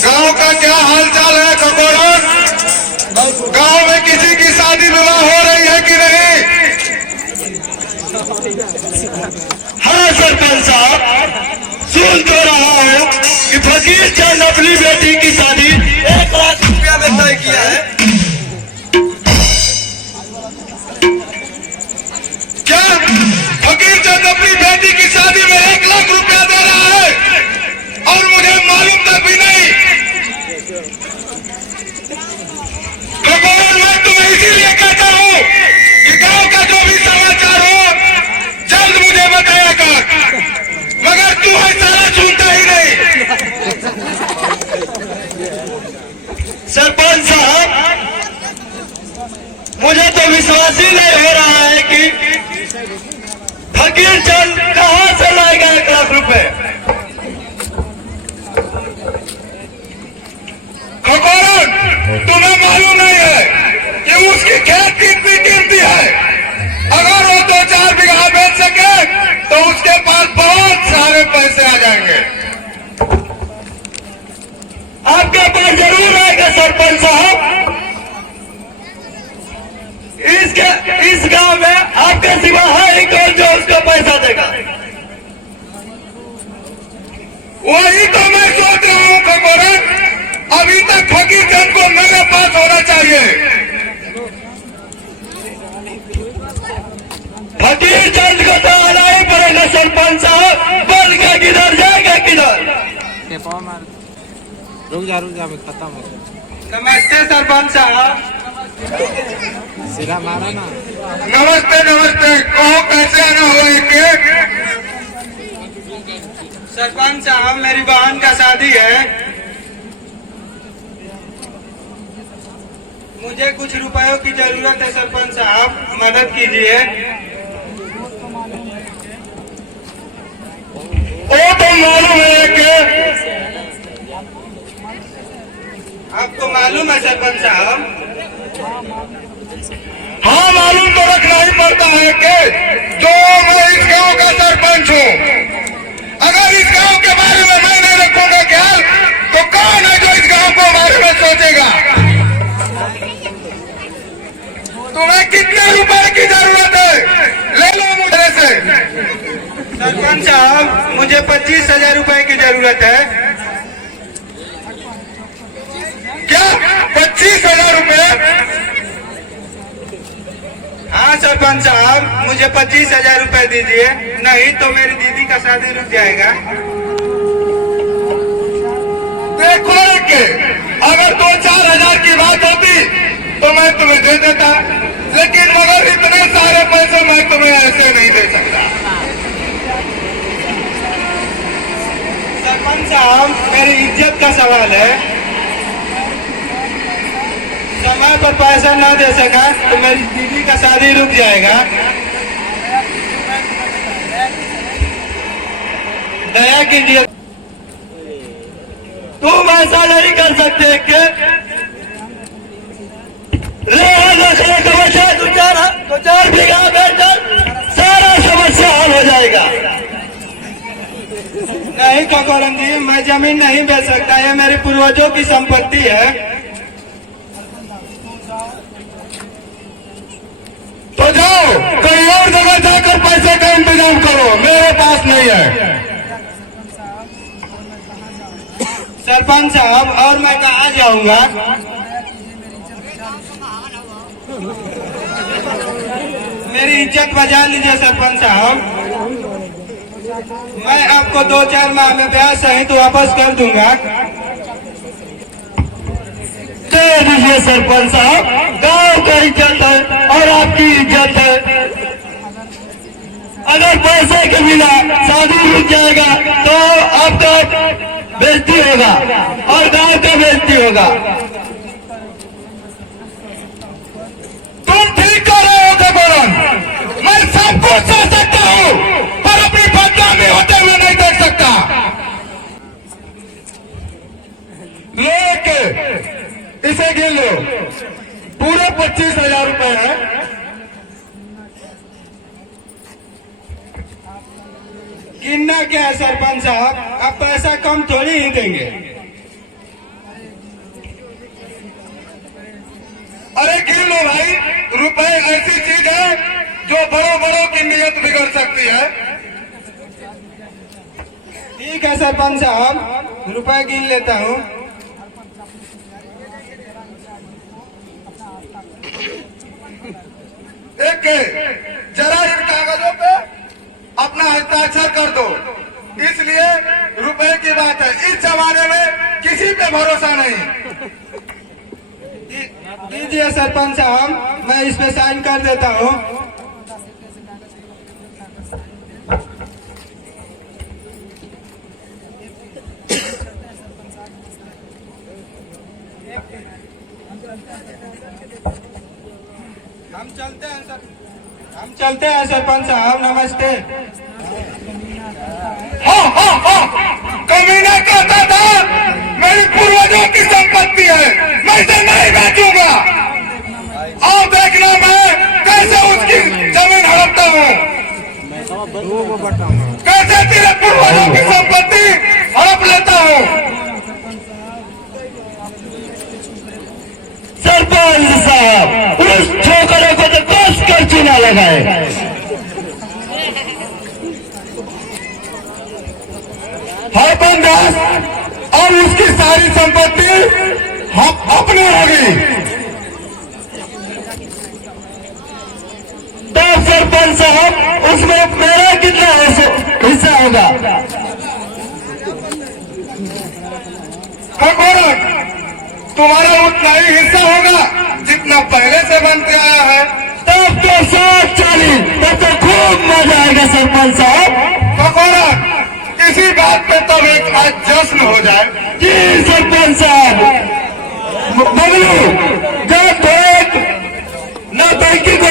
गांव का क्या हालचाल है खकोरन? गांव में किसी की शादी विवाह हो रही है कि नहीं? हाँ सरपंच साहब, सुन तो रहा हूँ कि फकीर चंद अपनी बेटी की शादी 1 लाख रुपया में तय किया है। क्या फकीर चंद अपनी बेटी की शादी में 1 लाख रुपया दे रहा है और मुझे मालूम तक भी नहीं? खकोरन, मैं तुम्हें इसीलिए कहता हूँ कि गांव का जो भी समाचार हो जल्द मुझे बताया कर, मगर तू ऐसा सुनता ही नहीं। सरपंच साहब, मुझे तो विश्वास ही नहीं हो रहा है कि फकीर चंद कहां से लाएगा 1 लाख रुपए। खकोरन, तुम्हें मालूम नहीं है कि उसकी खेत कितनी कीमती है? अगर वो 2-4 बीघा बेच सके तो उसके पास बहुत सारे पैसे आ जाएंगे। आपके पास जरूर आएगा सरपंच साहब। इस गांव में आपके सिवा है ही कौन जो उसको पैसा देगा? वही तो मैं सोच रहा हूँ खकोरन, अभी तक फकीर चंद को मेरे पास होना चाहिए। फकीर चंद को तो आना ही पड़ेगा सरपंच साहब, बल का किधर जाएगा किधर? रुक जा खत्म हो गया। नमस्ते सरपंच साहब। सिरा मारा ना। नमस्ते नमस्ते, कहो कैसे आना हुआ एक? सरपंच साहब, मेरी बहन का शादी है, मुझे कुछ रुपयों की जरूरत है। सरपंच साहब, मदद कीजिए। वो तो मालूम है कि आपको मालूम है सरपंच साहब? हाँ, मालूम तो रखना ही पड़ता है कि जो मैं इस गांव का सरपंच हूँ, अगर इस गांव के बारे में मैं नहीं रखूंगा ख्याल तो कौन है जो इस गांव को बारे में सोचेगा? तुम्हें कितने रुपए की जरूरत है? ले लो मुझे से। सरपंच साहब, मुझे 25,000 रुपए की जरूरत है। क्या 25,000 रुपए? हाँ सरपंच साहब, मुझे 25,000 रुपए दीजिए, नहीं तो मेरी दीदी का शादी रुक जाएगा। देखो कि अगर 2-4 हजार की बात होती तो मैं तुम्हें दे देता, लेकिन मगर इतने सारे पैसे मैं तुम्हें ऐसे नहीं दे सकता। सरपंच साहब, मेरी इज्जत का सवाल है, समय पर पैसा ना दे सका तो मेरी दीदी का शादी रुक जाएगा। दया कीजिए। तुम ऐसा नहीं कर सकते कि रखने का बचा 2-4 बीघा बेचकर सारा समस्या हल हो जाएगा। नहीं खकोरन जी, मैं जमीन नहीं बेच सकता, ये मेरे पूर्वजों की संपत्ति है। तो जाओ कहीं और जगह जाकर पैसे का इंतजाम करो, मेरे पास नहीं है। सरपंच साहब, और मैं कहाँ जाऊंगा? मेरी इज्जत बचा लीजिए सरपंच साहब। मैं आपको 2-4 माह में ब्याज सहित वापस कर दूंगा। दे दीजिए सरपंच साहब, गांव का इज्जत है और आपकी इज्जत है। अगर पैसे के बिना शादी रुक जाएगा तो आपका बेइज्जती होगा और गांव का बेइज्जती होगा। तुम ठीक कर रहे हो खकोरन, मैं सब कुछ सोच सकता हूँ पर अपनी बदनामी होते हुए नहीं देख सकता। लेके इसे गिन लो, पूरे 25,000 रुपए है। गिनना क्या है सरपंच साहब, अब पैसा कम थोड़ी ही देंगे। अरे गिन लो भाई, रुपए ऐसी चीज है जो बड़ों बड़ों की नीयत बिगड़ सकती है। ठीक है सरपंच साहब, रुपए गिन लेता हूँ। एक जरा इन कागजों पे अपना हस्ताक्षर कर दो, इसलिए रुपए की बात है। इस जमाने में किसी पे भरोसा नहीं। दीजिए सरपंच साहब, मैं इस पे साइन कर देता हूँ। हम चलते हैं सरपंच साहब, नमस्ते। कमीना कहता था मेरी पूर्वजों की संपत्ति है, मैं इसे नहीं बेचूंगा। आओ देखना मैं कैसे उसकी जमीन हड़पता हूँ, कैसे तेरे पूर्वजों की संपत्ति हड़प लेता हूँ। सरपंच साहब, उस छोकरों को तो कस कर चुना लगाए। हरपन दास और उसकी सारी संपत्ति हम अपनी होगी। तो सरपंच साहब, उसमें मेरा कितना हिस्सा होगा? खगोरक, तुम्हारा उतना ही हिस्सा होगा जितना पहले से बनते आया है। तब तो 740, तब तो खूब मजा आएगा सरपंच साहब। खगोरक, इसी बात पे तब एक आज जश्न हो जाए। जी सरपंच साहब। बबलू, जब न बैंकिंग को